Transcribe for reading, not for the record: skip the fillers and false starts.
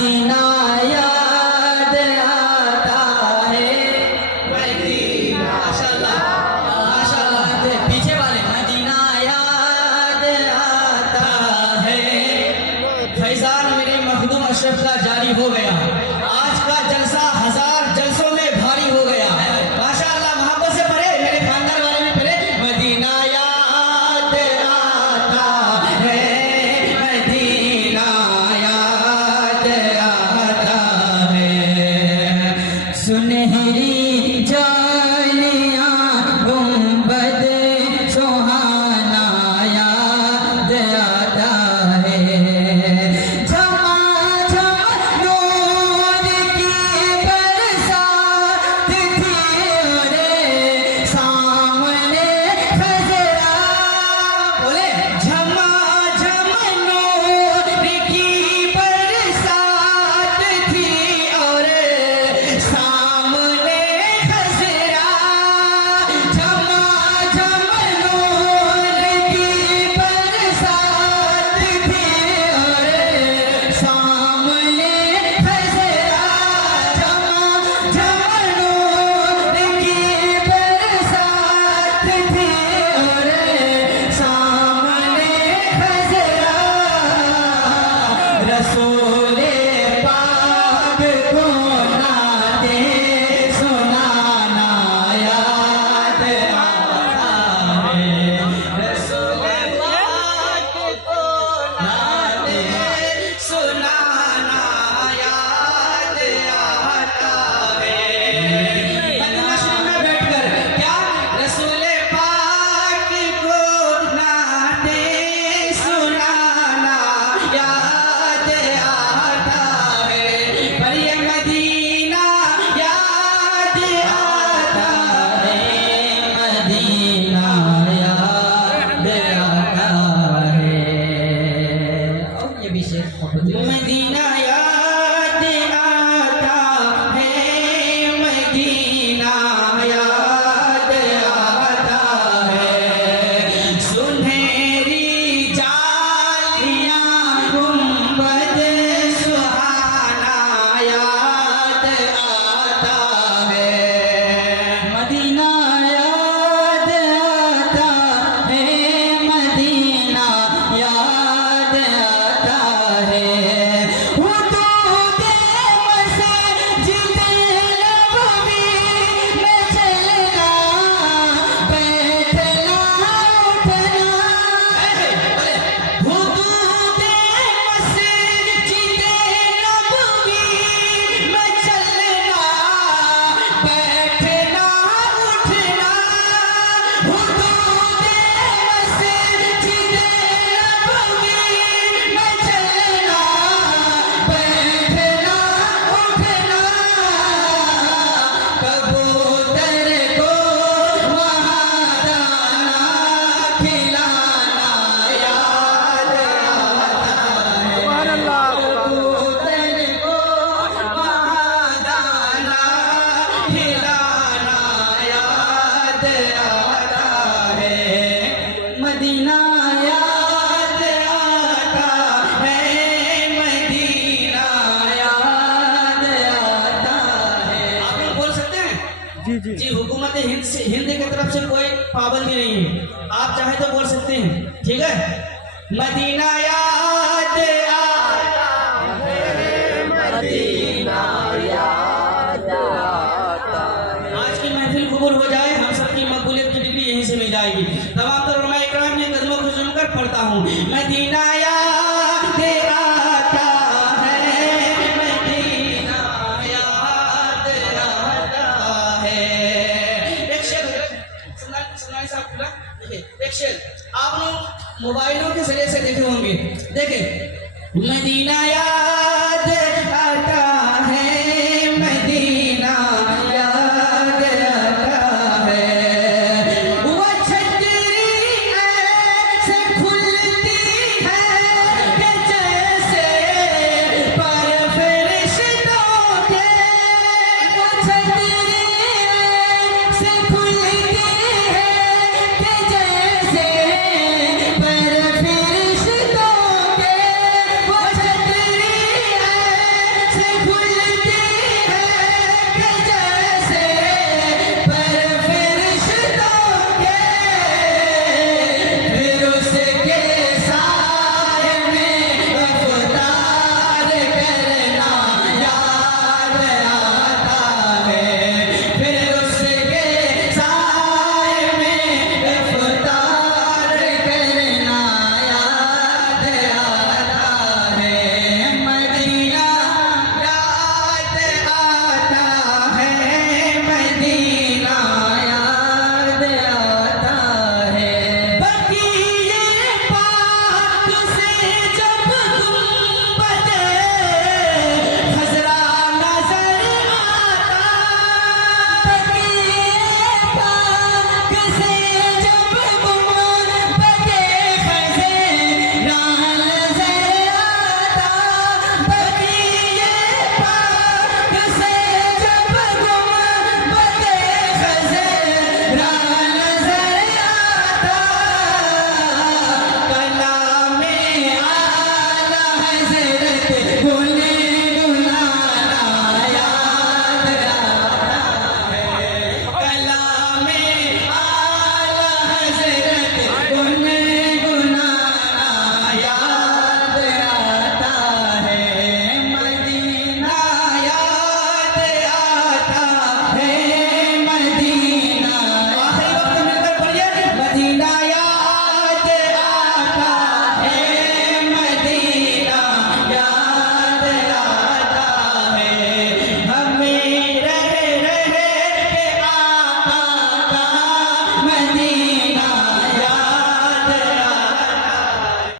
Medina याद आता है, मदीना माशाअल्लाह माशाअल्लाह। पीछे वाले मदीना याद आता है। फैजान मेरे मखदूम अशरफ का जारी हो गया। आज का जलसा 1000 जलसों में भारी हो गया। माशाअल्लाह मोहब्बत से पढ़े, मेरे खानदान वाले भी पढ़े। मदीना याद आता है, मदीना याद आता है। सुनहरी जालियां गुंबद सुहाना याद आता है। मदीना याद आता है, मदीना याद आता है। सुनहरी जालियां गुंबद सुहाना याद आता है। मदीना याद आता है, मदीना याद आता है। मदीना याद आता है, मदीना याद आता है। आप लोग बोल सकते हैं? जी जी जी। हुकूमत हिंद की तरफ से कोई पाबंदी नहीं है, आप चाहे तो बोल सकते हैं, ठीक है। मदीना याद आता है, मदीना याद आता है। आज की महफिल कबूल हो जाए, हम सबकी मकबूलियत की डिग्री यहीं से मिल जाएगी। तमाम तो उलमा इकराम के कदमों को चुन कर पढ़ता हूँ। मदीना याद आता है, मदीना याद आता है। एक शेर सुनाई साहब, एक शेर आप लोग मोबाइलों के जरिए से देखे होंगे। देख बोले